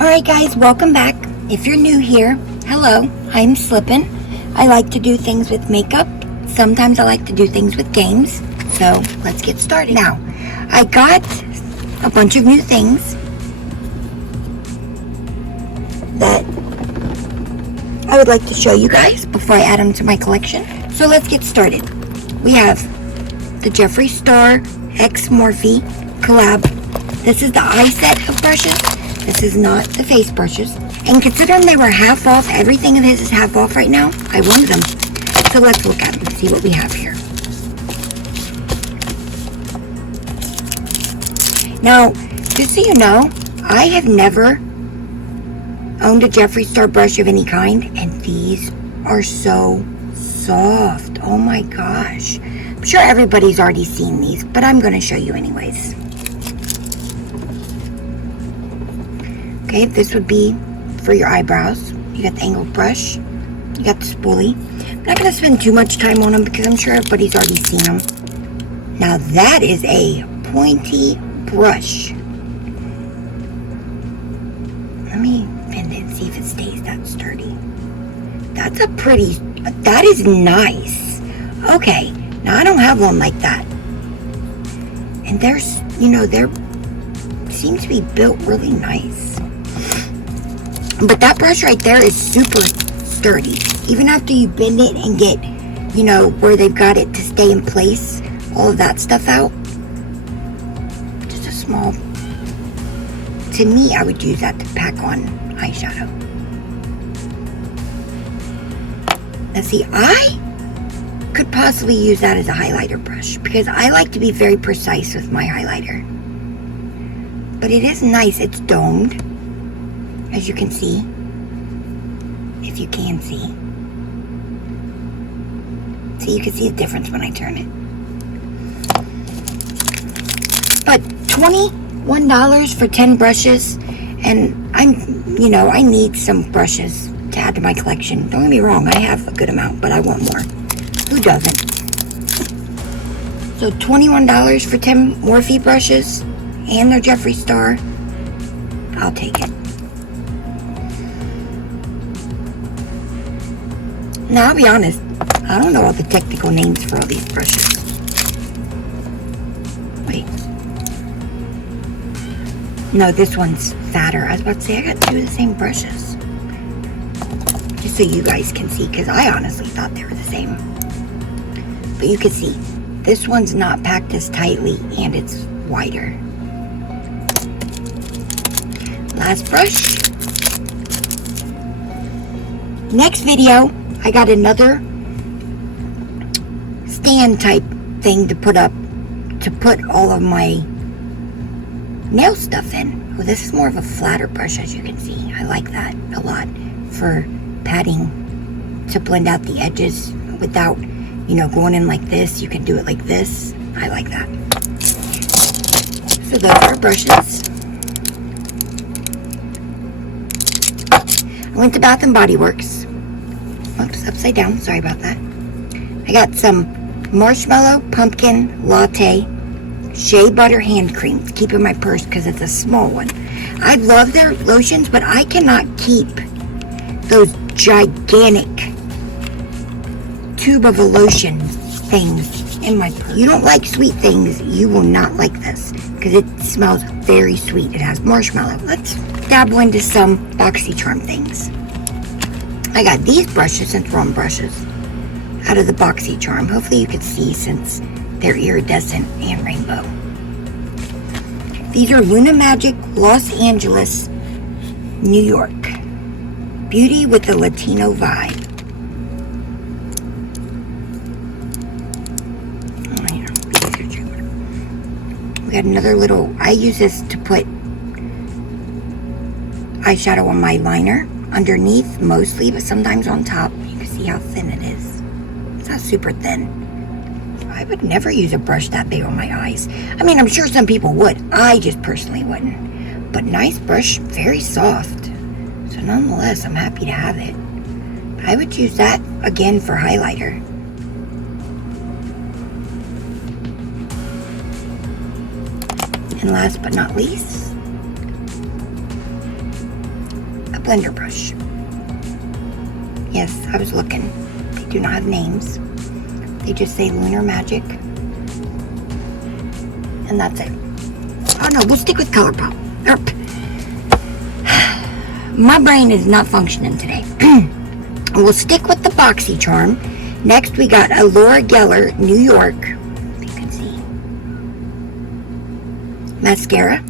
Alright guys, welcome back. If you're new here, hello, I'm Slippin'. I like to do things with makeup. Sometimes I like to do things with games. So let's get started. Now, I got a bunch of new things that I would like to show you guys before I add them to my collection. So let's get started. We have the Jeffree Star X Morphe collab. This is the eye set of brushes. This is not the face brushes. And considering they were half off, everything of this is half off right now, I wanted them. So let's look at them and see what we have here. Now, just so you know, I have never owned a Jeffree Star brush of any kind, and these are so soft. Oh my gosh. I'm sure everybody's already seen these, but I'm going to show you anyways. Okay, this would be for your eyebrows. You got the angled brush. You got the spoolie. I'm not going to spend too much time on them because I'm sure everybody's already seen them. Now that is a pointy brush. Let me bend it and see if it stays that sturdy. That's a pretty, that is nice. Okay, now I don't have one like that. And there's, you know, they're seems to be built really nice. But that brush right there is super sturdy. Even after you bend it and get, you know, where they've got it to stay in place, all of that stuff out. Just a small, to me, I would use that to pack on eyeshadow. Now see, I could possibly use that as a highlighter brush because I like to be very precise with my highlighter. But it is nice, it's domed. As you can see, if you can see. So you can see the difference when I turn it. But $21 for 10 brushes, and I need some brushes to add to my collection. Don't get me wrong, I have a good amount, but I want more. Who doesn't? So $21 for 10 Morphe brushes, and their Jeffree Star. I'll take it. Now, I'll be honest, I don't know all the technical names for all these brushes. Wait. No, this one's fatter. I was about to say, I got two of the same brushes. Just so you guys can see, because I honestly thought they were the same. But you can see, this one's not packed as tightly, and it's wider. Last brush. Next video, I got another stand type thing to put up to put all of my nail stuff in. Oh, this is more of a flatter brush, as you can see. I like that a lot for patting to blend out the edges without, going in like this. You can do it like this. I like that. So those are brushes. I went to Bath & Body Works. Oops, upside down. Sorry about that. I got some marshmallow pumpkin latte shea butter hand cream to keep in my purse because it's a small one. I love their lotions, but I cannot keep those gigantic tube of a lotion things in my purse. You don't like sweet things, you will not like this because it smells very sweet. It has marshmallow. Let's dabble into some BoxyCharm things. I got these brushes, since we're on brushes, out of the BoxyCharm. Hopefully you can see since they're iridescent and rainbow. These are Luna Magic Los Angeles, New York. Beauty with a Latino vibe. We got another little, I use this to put eyeshadow on my liner. Underneath mostly, but sometimes on top. You can see how thin it is. It's not super thin. I would never use a brush that big on my eyes. I mean, I'm sure some people would. I just personally wouldn't. But nice brush, very soft. So nonetheless, I'm happy to have it. I would use that again for highlighter. And last but not least, blender brush. Yes, I was looking. They do not have names. They just say Lunar Magic. And that's it. Oh no, we'll stick with ColourPop. My brain is not functioning today. We'll stick with the BoxyCharm. Next we got a Laura Geller New York, if you can see, mascara.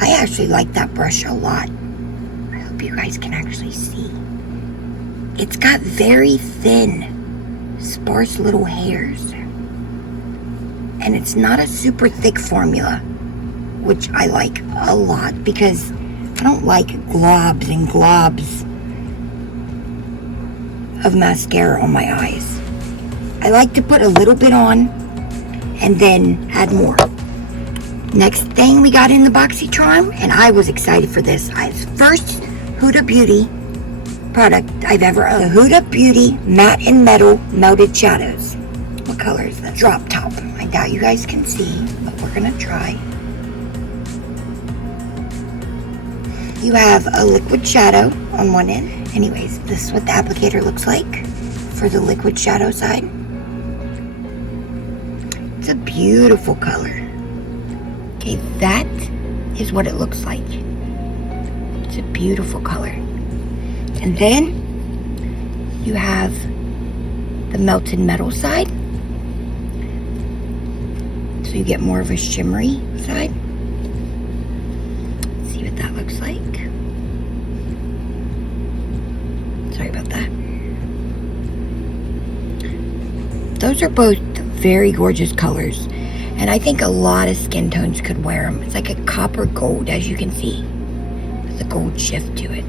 I actually like that brush a lot. I hope you guys can actually see. It's got very thin, sparse little hairs. And it's not a super thick formula, which I like a lot because I don't like globs and globs of mascara on my eyes. I like to put a little bit on and then add more. Next thing we got in the BoxyCharm, and I was excited for this. First Huda Beauty product I've ever owned. The Huda Beauty Matte and Metal Melted Shadows. What color is that? Drop Top. I doubt you guys can see, but we're gonna try. You have a liquid shadow on one end. Anyways, this is what the applicator looks like for the liquid shadow side. It's a beautiful color. Okay, that is what it looks like. It's a beautiful color. And then you have the melted metal side. So you get more of a shimmery side. Let's see what that looks like. Sorry about that. Those are both very gorgeous colors. And I think a lot of skin tones could wear them. It's like a copper gold, as you can see. With a gold shift to it.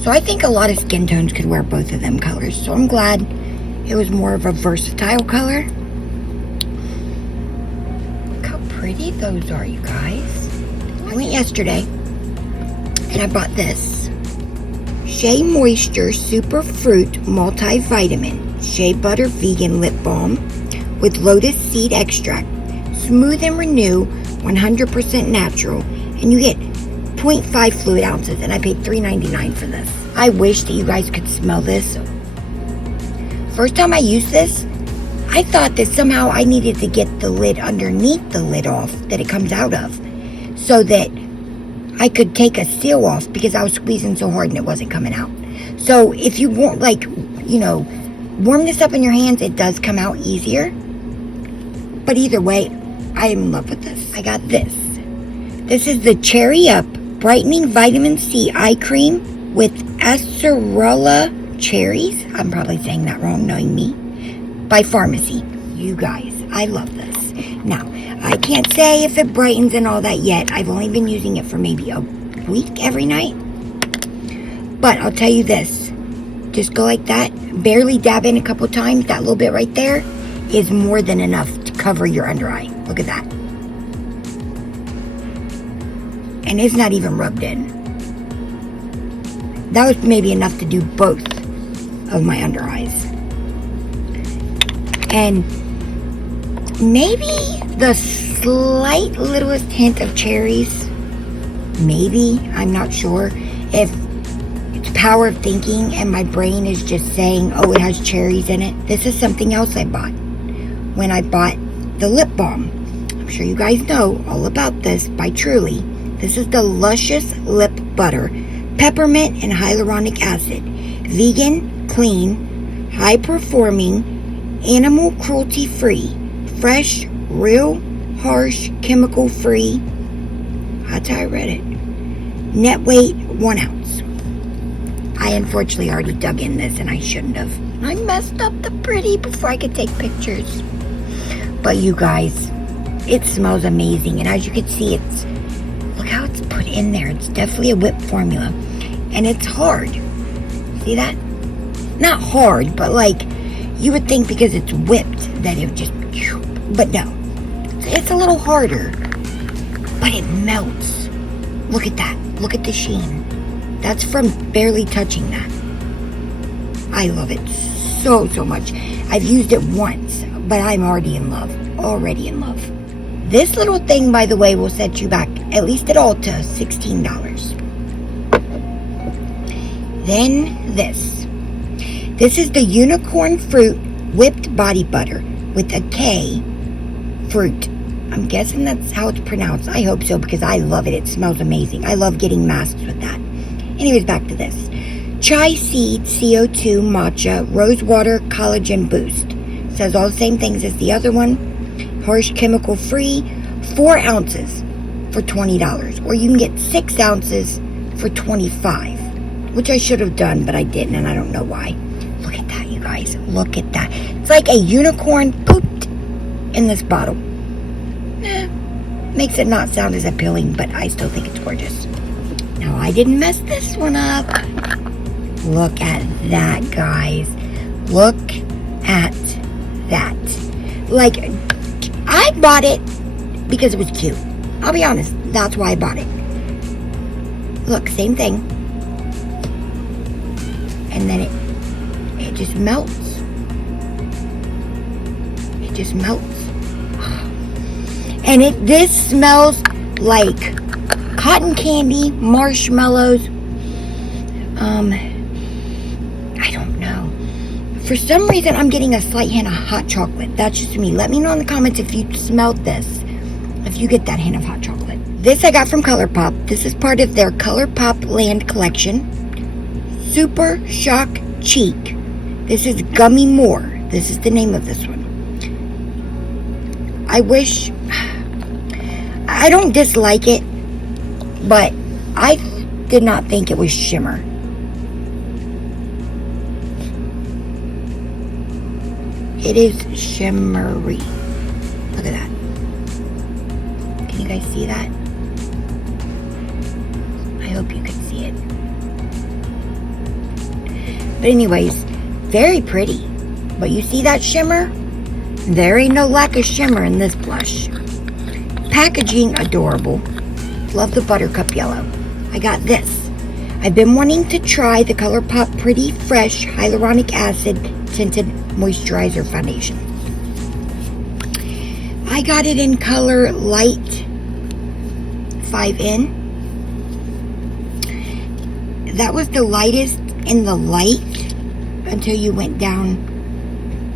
So I think a lot of skin tones could wear both of them colors. So I'm glad it was more of a versatile color. Look how pretty those are, you guys. I went yesterday and I bought this Shea Moisture Super Fruit Multivitamin Shea Butter Vegan Lip Balm with lotus seed extract. Smooth and renew, 100% natural, and you get 0.5 fluid ounces, and I paid $3.99 for this. I wish that you guys could smell this. First time I used this, I thought that somehow I needed to get the lid underneath the lid off that it comes out of, so that I could take a seal off because I was squeezing so hard and it wasn't coming out. So if you want, like, you know, warm this up in your hands, it does come out easier. But either way, I am in love with this. I got this. This is the Cherry Up Brightening Vitamin C Eye Cream with acerola cherries. I'm probably saying that wrong, knowing me. By Pharmacy. You guys, I love this. Now, I can't say if it brightens and all that yet. I've only been using it for maybe a week every night. But I'll tell you this. Just go like that. Barely dab in a couple times. That little bit right there is more than enough to cover your under eye. Look at that. And it's not even rubbed in. That was maybe enough to do both of my under eyes. And maybe the slight littlest hint of cherries. Maybe. I'm not sure. If it's power of thinking and my brain is just saying, oh, it has cherries in it. This is something else I bought when I bought the lip balm. I'm sure you guys know all about this by Truly. This is the Luscious Lip Butter, Peppermint and Hyaluronic Acid. Vegan, clean, high-performing, animal cruelty-free, fresh, real, harsh, chemical-free. That's how I read it. Net weight, 1 ounce. I unfortunately already dug in this and I shouldn't have. I messed up the pretty before I could take pictures. But you guys, it smells amazing. And as you can see, look how it's put in there. It's definitely a whipped formula. And it's hard. See that? Not hard, but like, you would think because it's whipped that it would just, but no. It's a little harder. But it melts. Look at that. Look at the sheen. That's from barely touching that. I love it so, so much. I've used it once, but I'm already in love. Already in love. This little thing, by the way, will set you back, at least at Ulta, $16. Then this. This is the Unicorn Fruit Whipped Body Butter with a K fruit. I'm guessing that's how it's pronounced. I hope so, because I love it. It smells amazing. I love getting masks with that. Anyways, back to this. Chai Seed CO2 Matcha Rose Water Collagen Boost. Says all the same things as the other one. Harsh chemical free. 4 ounces for $20. Or you can get 6 ounces for $25. Which I should have done, but I didn't, and I don't know why. Look at that, you guys. Look at that. It's like a unicorn pooped in this bottle. Makes it not sound as appealing, but I still think it's gorgeous. Now, I didn't mess this one up. Look at that, guys. Look at that. Like, I bought it because it was cute. I'll be honest. That's why I bought it. Look, same thing. And then it just melts. It just melts. And this smells like cotton candy, marshmallows. I don't know. For some reason, I'm getting a slight hint of hot chocolate. That's just me. Let me know in the comments if you smelled this. If you get that hint of hot chocolate. This I got from ColourPop. This is part of their ColourPop Land collection. Super Shock Cheek. This is Gummy More. This is the name of this one. I don't dislike it, but I did not think it was shimmer. It is shimmery. Look at that. Can you guys see that? I hope you can see it. But anyways, very pretty. But you see that shimmer? There ain't no lack of shimmer in this blush. Packaging adorable. Love the buttercup yellow. I got this. I've been wanting to try the ColourPop Pretty Fresh Hyaluronic Acid Tinted Moisturizer Foundation. I got it in color light 5N. That was the lightest in the light until you went down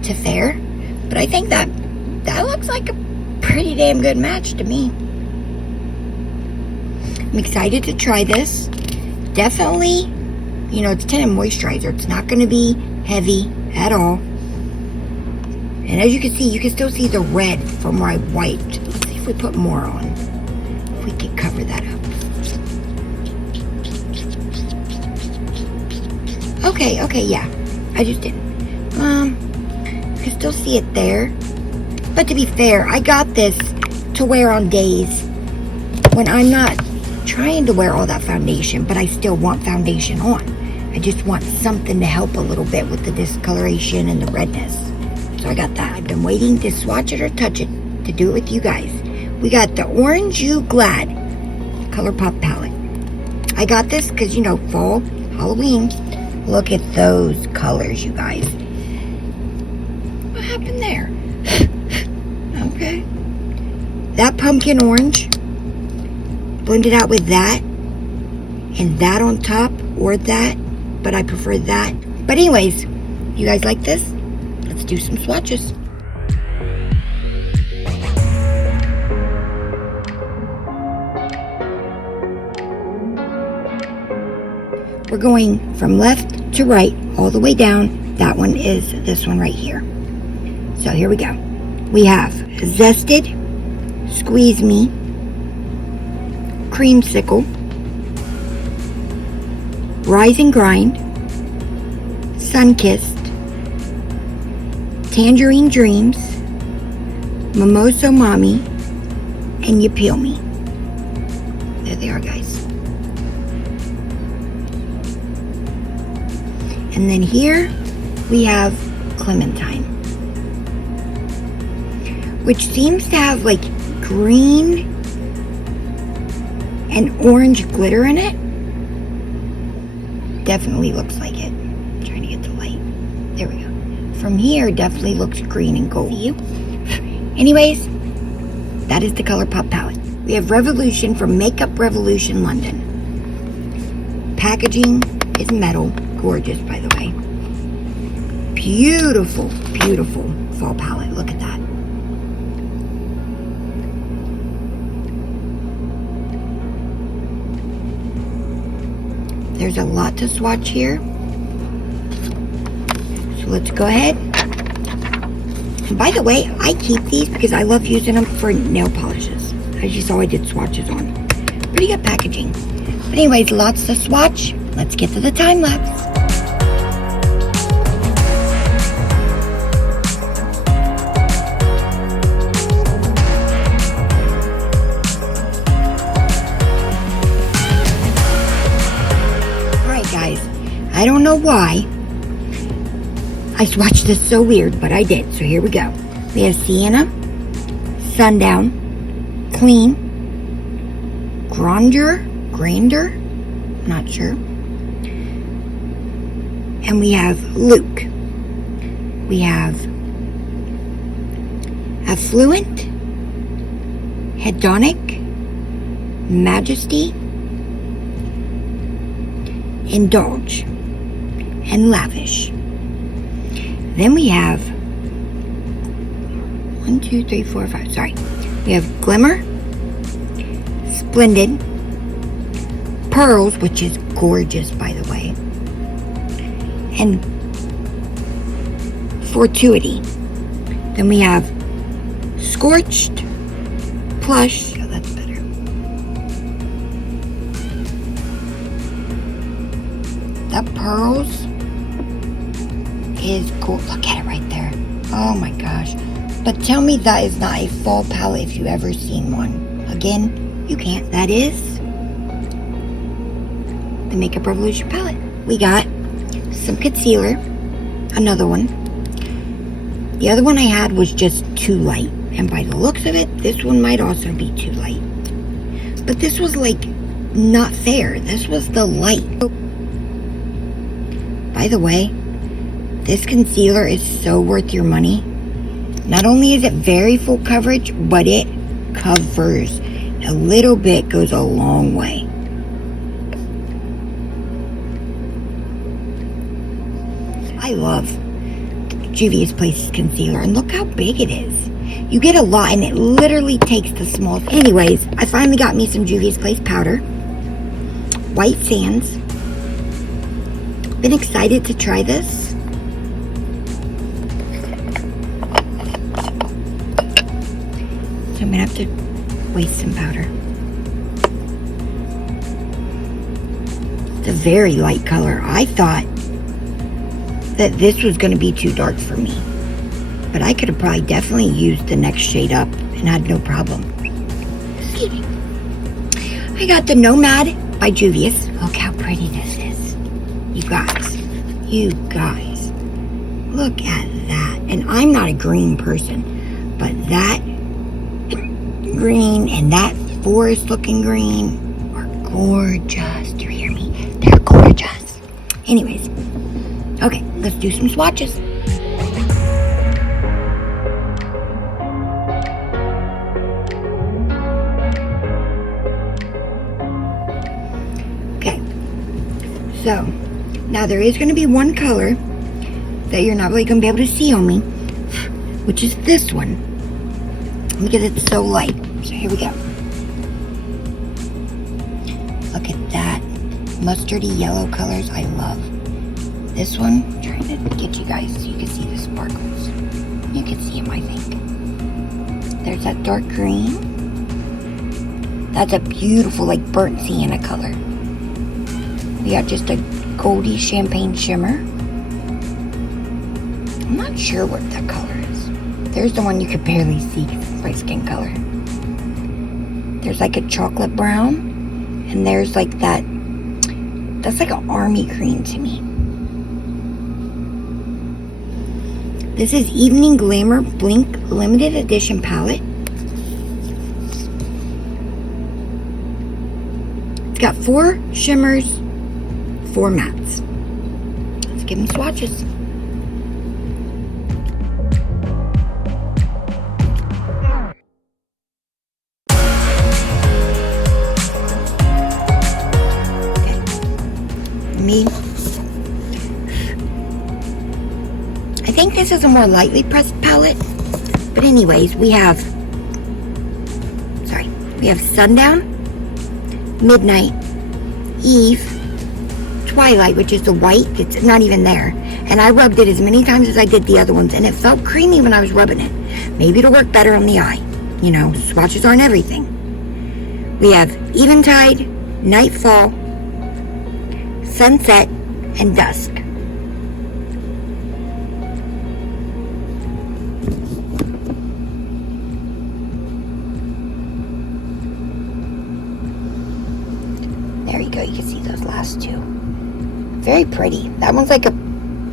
to fair. But I think that looks like a pretty damn good match to me. I'm excited to try this. Definitely, you know, it's tinted moisturizer. It's not going to be heavy at all. And as you can see, you can still see the red from where I wiped. Let's see if we put more on. If we can cover that up. Okay, yeah. I just didn't. You can still see it there. But to be fair, I got this to wear on days when I'm not trying to wear all that foundation, but I still want foundation on. I just want something to help a little bit with the discoloration and the redness. So I got that. I've been waiting to swatch it or touch it to do it with you guys. We got the Orange You Glad ColourPop palette. I got this because, you know, fall, Halloween. Look at those colors, you guys. What happened there? Okay. That pumpkin orange. Blended out with that. And that on top. Or that. But I prefer that. But anyways, you guys like this? Let's do some swatches. We're going from left to right, all the way down. That one is this one right here. So here we go. We have Zested, Squeeze Me, Creamsicle, Rise and Grind, Sunkissed, Tangerine Dreams, Mimoso Mommy, and You Peel Me. There they are, guys. And then here we have Clementine, which seems to have like green and orange glitter in it. Definitely looks like it. I'm trying to get the light. There we go. From here, definitely looks green and gold. Anyways, That is the ColourPop palette. We have Revolution from Makeup Revolution London. Packaging is metal. Gorgeous, by the way. Beautiful, beautiful fall palette. Look at that. There's a lot to swatch here. So let's go ahead. And by the way, I keep these because I love using them for nail polishes. As you saw, I did swatches on. Pretty good packaging. But anyways, lots to swatch. Let's get to the time lapse. Guys, I don't know why I swatched this so weird, but I did. So here we go. We have Sienna, Sundown, Clean, Grander, not sure. And we have Luke. We have Affluent, Hedonic, Majesty, Indulge, and Lavish. Then we have 1, 2, 3, 4, 5. Sorry. We have Glimmer, Splendid, Pearls, which is gorgeous, by the way, and Fortuity. Then we have Scorched, Plush. Oh, that's better. The Pearls is cool. Look at it right there. Oh my gosh. But tell me that is not a fall palette if you've ever seen one. Again, you can't. That is the Makeup Revolution palette. We got some concealer. Another one. The other one I had was just too light. And by the looks of it, this one might also be too light. But this was like not fair. This was the light. By the way, this concealer is so worth your money. Not only is it very full coverage, but it covers. A little bit goes a long way. I love Juvia's Place concealer, and look how big it is. You get a lot, and it literally takes the small. Anyways, I finally got me some Juvia's Place powder. White Sands. Been excited to try this. So I'm gonna have to waste some powder. It's a very light color. I thought that this was gonna be too dark for me, but I could have probably definitely used the next shade up and had no problem. I got the Nomad by Juvias. Look how pretty this is. You guys, look at that. And I'm not a green person, but that green and that forest looking green are gorgeous. Do you hear me? They're gorgeous. Anyways, okay, let's do some swatches. Okay, so now there is going to be one color that you're not really going to be able to see on me, which is this one, because it's so light. So here we go. Look at that mustardy yellow colors. I love this one. I'm trying to get you guys so you can see the sparkles. You can see them, I think. There's that dark green. That's a beautiful, like, burnt sienna color. We got just a goldy champagne shimmer. I'm not sure what that color is. There's the one you could barely see because it's my skin color. There's like a chocolate brown, and there's like that. That's like an army green to me. This is Evening Glamour Blink Limited Edition Palette. It's got 4 shimmers, 4 mattes. Let's give them swatches. This is a more lightly pressed palette. But anyways, we have Sundown, Midnight, Eve, Twilight, which is the white. It's not even there. And I rubbed it as many times as I did the other ones, and it felt creamy when I was rubbing it. Maybe it'll work better on the eye. You know, swatches aren't everything. We have Eventide, Nightfall, Sunset, and Dusk. There you go, you can see those last two. Very pretty. That one's like a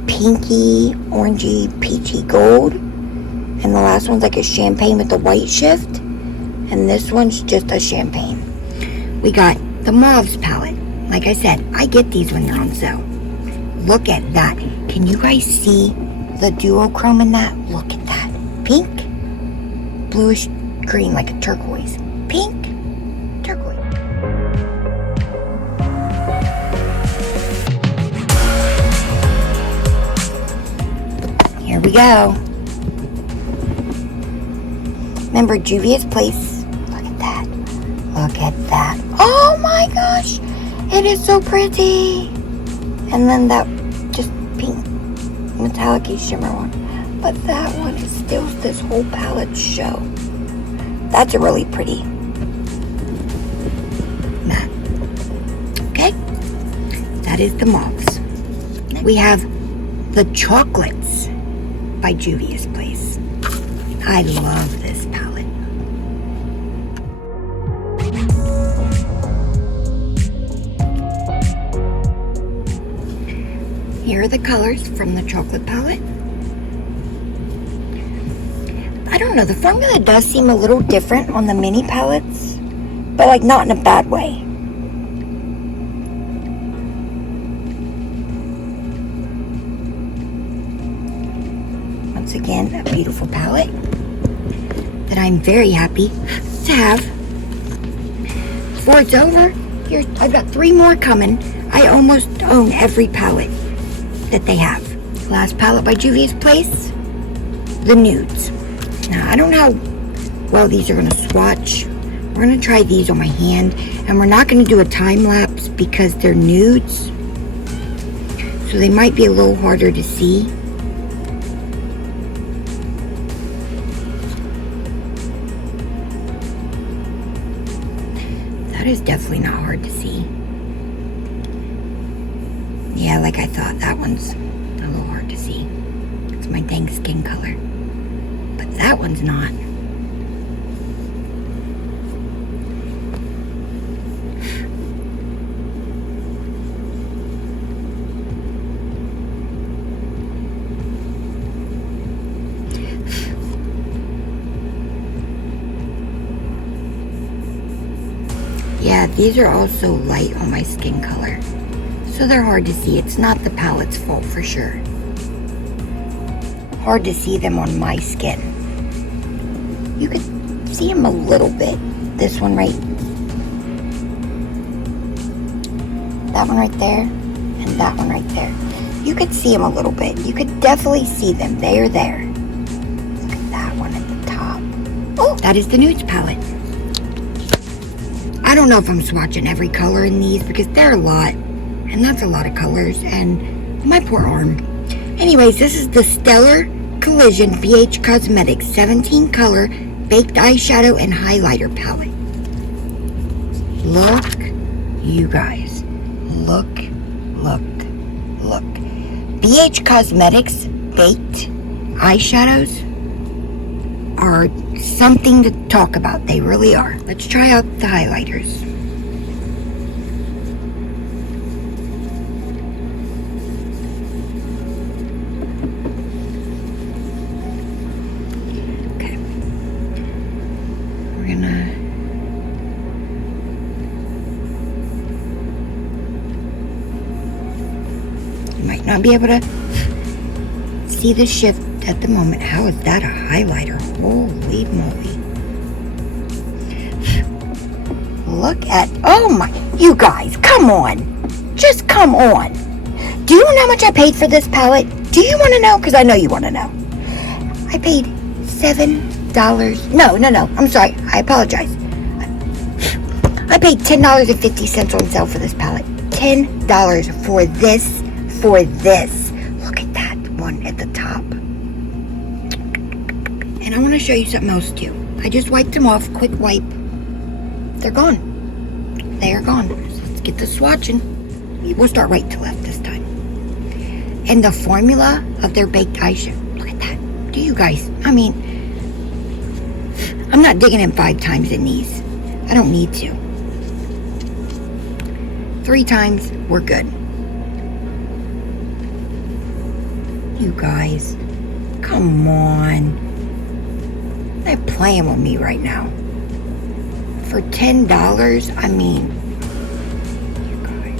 pinky, orangey, peachy gold. And the last one's like a champagne with the white shift. And this one's just a champagne. We got the Mauves palette. Like I said, I get these when they're on sale. Look at that. Can you guys see the duochrome in that? Look at that. Pink, bluish green, like a turquoise. Pink, turquoise. Here we go. Remember Juvia's Place? Look at that. Look at that. Oh my gosh. It is so pretty. And then that just pink metallic-y shimmer one. But that one is still this whole palette show. That's a really pretty matte. Okay. That is the Mauves. We have the Chocolates by Juvia's Place. I love this palette. Here are the colors from the chocolate palette. I don't know, the formula does seem a little different on the mini palettes, but like not in a bad way. Once again, a beautiful palette that I'm very happy to have. Before it's over, I've got 3 more coming. I almost own every palette that they have. Last palette by Juvia's Place, the Nudes. Now, I don't know how well these are going to swatch. We're going to try these on my hand, and we're not going to do a time lapse because they're nudes, so they might be a little harder to see. That is definitely not hard to see. Yeah, like I thought, that one's a little hard to see. It's my dang skin color. But that one's not. Yeah, these are also light on my skin color, so they're hard to see. It's not the palette's fault for sure. Hard to see them on my skin. You could see them a little bit. This one right, that one right there, and that one right there. You could see them a little bit. You could definitely see them. They are there. Look at that one at the top. Oh, that is the Nudes palette. I don't know if I'm swatching every color in these because they're a lot, and that's a lot of colors, and my poor arm. Anyways, this is the Stellar Collision BH Cosmetics 17 color baked eyeshadow and highlighter palette. Look, you guys. Look. BH Cosmetics baked eyeshadows are something to talk about. They really are. Let's try out the highlighters. Okay. We're gonna you might not be able to see the shift at the moment. How is that a highlighter? Holy moly. Look at, oh my, you guys, come on. Just come on. Do you know how much I paid for this palette? Do you want to know? Because I know you want to know. I paid $7. No. I'm sorry. I apologize. I paid $10.50 on sale for this palette. $10 for this. Look at that one at the top. And I want to show you something else too. I just wiped them off. Quick wipe. They're gone. They are gone. So let's get the swatching. We'll start right to left this time. And the formula of their baked eyeshadow. Look at that. Do you guys? I mean, I'm not digging in 5 times in these. I don't need to. 3 times, we're good. You guys, come on. They're playing with me right now. For $10, I mean, you guys,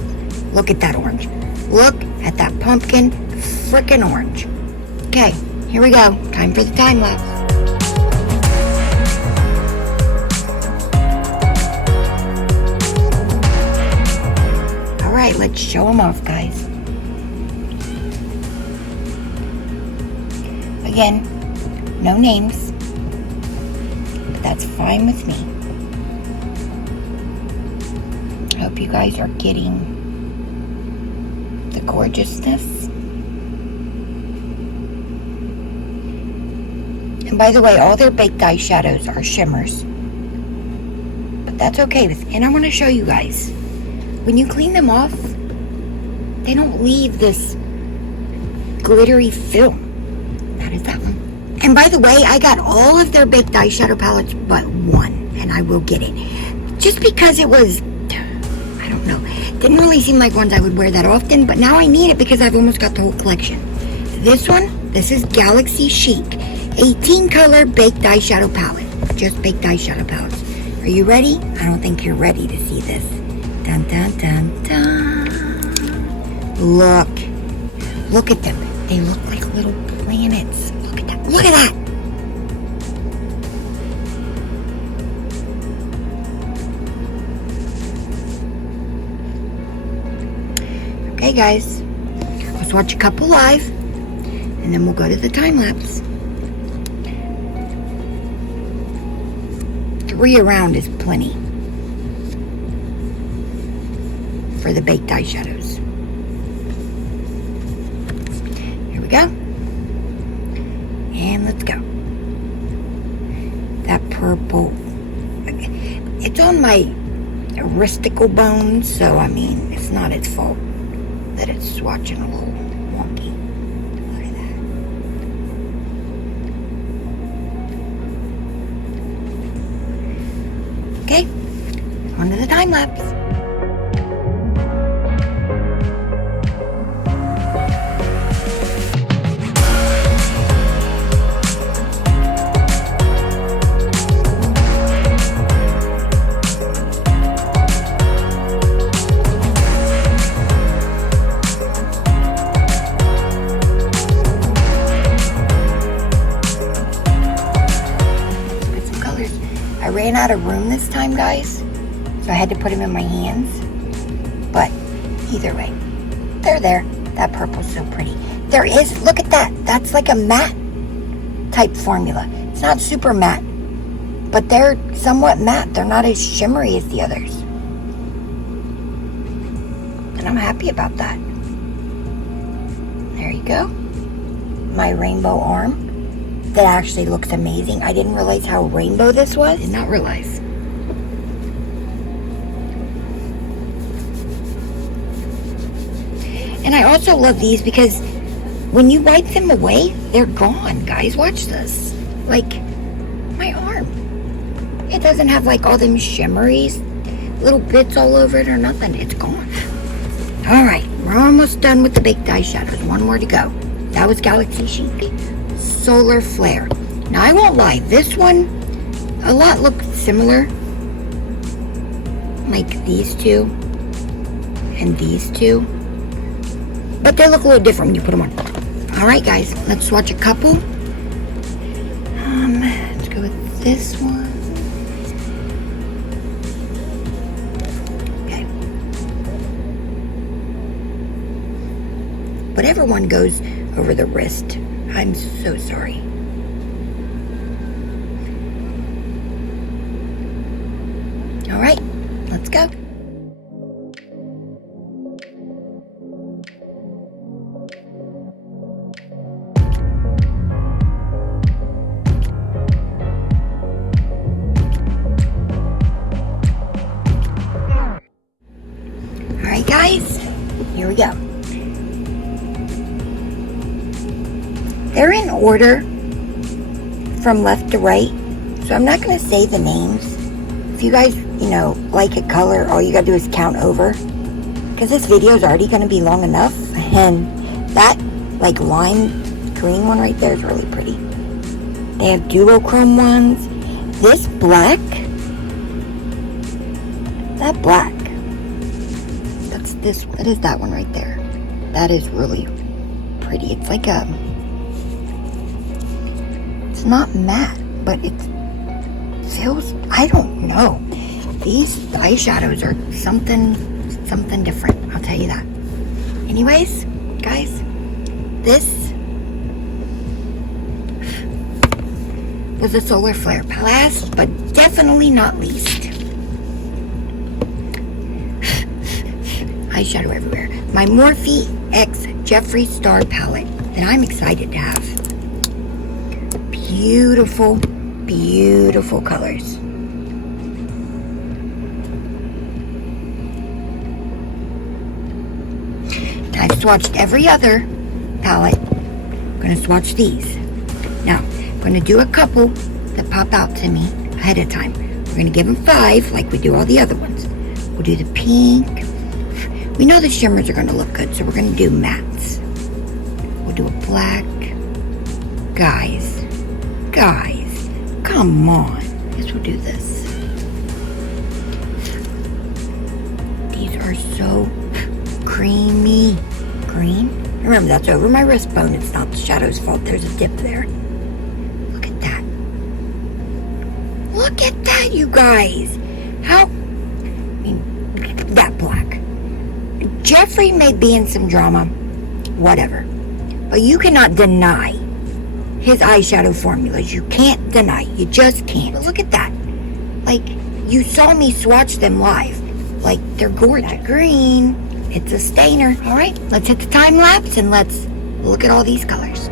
look at that orange. Look at that pumpkin frickin' orange. Okay, here we go. Time for the time lapse. All right, let's show them off, guys. Again, no names, but that's fine with me. I hope you guys are getting the gorgeousness. And by the way, all their baked eyeshadows are shimmers. But that's okay with, and I want to show you guys. When you clean them off, they don't leave this glittery film. That is that one. And by the way, I got all of their baked eyeshadow palettes but one, and I will get it. Just because it was, I don't know, didn't really seem like ones I would wear that often, but now I need it because I've almost got the whole collection. This one, this is Galaxy Chic, 18 color baked eyeshadow palette. Just baked eyeshadow palettes. Are you ready? I don't think you're ready to see this. Dun dun dun dun. Look at them. They look like little planets. Look at that. Look at that. Okay, guys. Let's watch a couple live, and then we'll go to the time lapse. 3 around is plenty for the baked eyeshadows. Here we go. And let's go. That purple, it's on my wristicle bones, so I mean, it's not its fault that it's swatching a little wonky. Look at that. Okay, on to the time lapse. I ran out of room this time, guys, so I had to put them in my hands. But either way, they're there. That purple's so pretty. There is, look at that. That's like a matte type formula. It's not super matte, but they're somewhat matte. They're not as shimmery as the others. And I'm happy about that. There you go. My rainbow arm. That actually looks amazing. I didn't realize how rainbow this was. Did not realize. And I also love these because when you wipe them away, they're gone, guys. Watch this. Like, my arm. It doesn't have like all them shimmery little bits all over it or nothing. It's gone. Alright, we're almost done with the baked eyeshadows. One more to go. That was Galaxy Chic. Solar Flare. Now I won't lie, this one a lot look similar, like these two and these two, but they look a little different when you put them on. All right, guys, let's watch a couple. Let's go with this one. Okay. Whatever one goes over the wrist. I'm so sorry. All right, let's go. All right, guys, here we go. They're in order from left to right, so I'm not going to say the names. If you guys, like a color, all you got to do is count over, because this video is already going to be long enough, and that, like, lime green one right there is really pretty. They have duochrome ones. This black, that black, that is that one right there. That is really pretty. It's like it's not matte, but it feels, I don't know. These eyeshadows are something different, I'll tell you that. Anyways, guys, this was a Solar Flare palette. Last, but definitely not least, eyeshadow everywhere. My Morphe X Jeffree Star palette that I'm excited to have. Beautiful, beautiful colors. I've swatched every other palette. I'm going to swatch these. Now, I'm going to do a couple that pop out to me ahead of time. We're going to give them 5 like we do all the other ones. We'll do the pink. We know the shimmers are going to look good, so we're going to do mattes. We'll do a black. Guys, come on. Guess we'll do this. These are so creamy. Green. Remember, that's over my wrist bone. It's not the shadow's fault. There's a dip there. Look at that. Look at that, you guys. That black. Jeffree may be in some drama, whatever, but you cannot deny his eyeshadow formulas. You can't deny. You just can't. But look at that. Like, you saw me swatch them live. Like, they're gorgeous. That green, it's a stainer. All right, let's hit the time lapse and let's look at all these colors.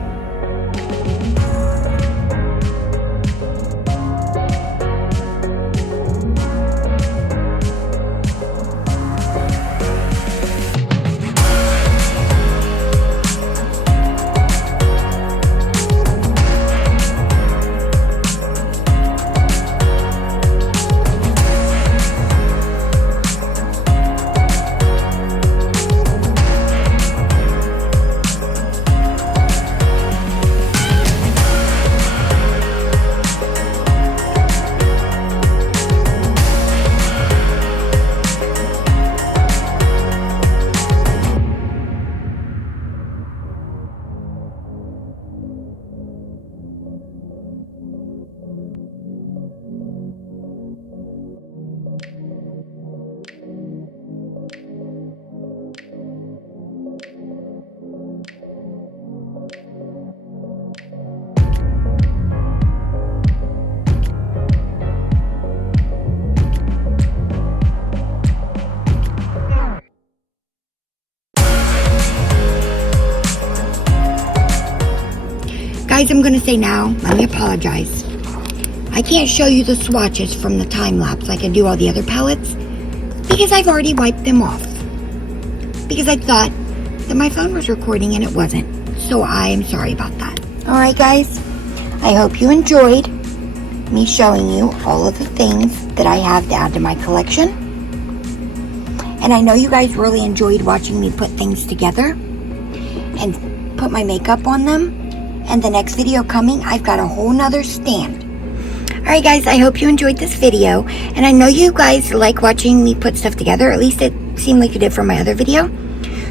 Guys, I'm going to say now, let me apologize. I can't show you the swatches from the time lapse like I do all the other palettes because I've already wiped them off. Because I thought that my phone was recording and it wasn't. So I am sorry about that. Alright guys, I hope you enjoyed me showing you all of the things that I have to add to my collection. And I know you guys really enjoyed watching me put things together and put my makeup on them. And the next video coming, I've got a whole nother stand. Alright guys, I hope you enjoyed this video. And I know you guys like watching me put stuff together. At least it seemed like you did from my other video.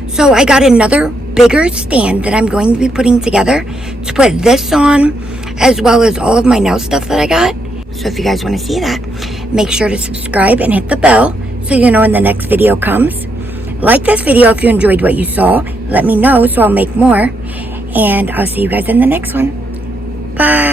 So I got another bigger stand that I'm going to be putting together to put this on, as well as all of my nail stuff that I got. So if you guys want to see that, make sure to subscribe and hit the bell so you know when the next video comes. Like this video if you enjoyed what you saw. Let me know so I'll make more. And I'll see you guys in the next one. Bye.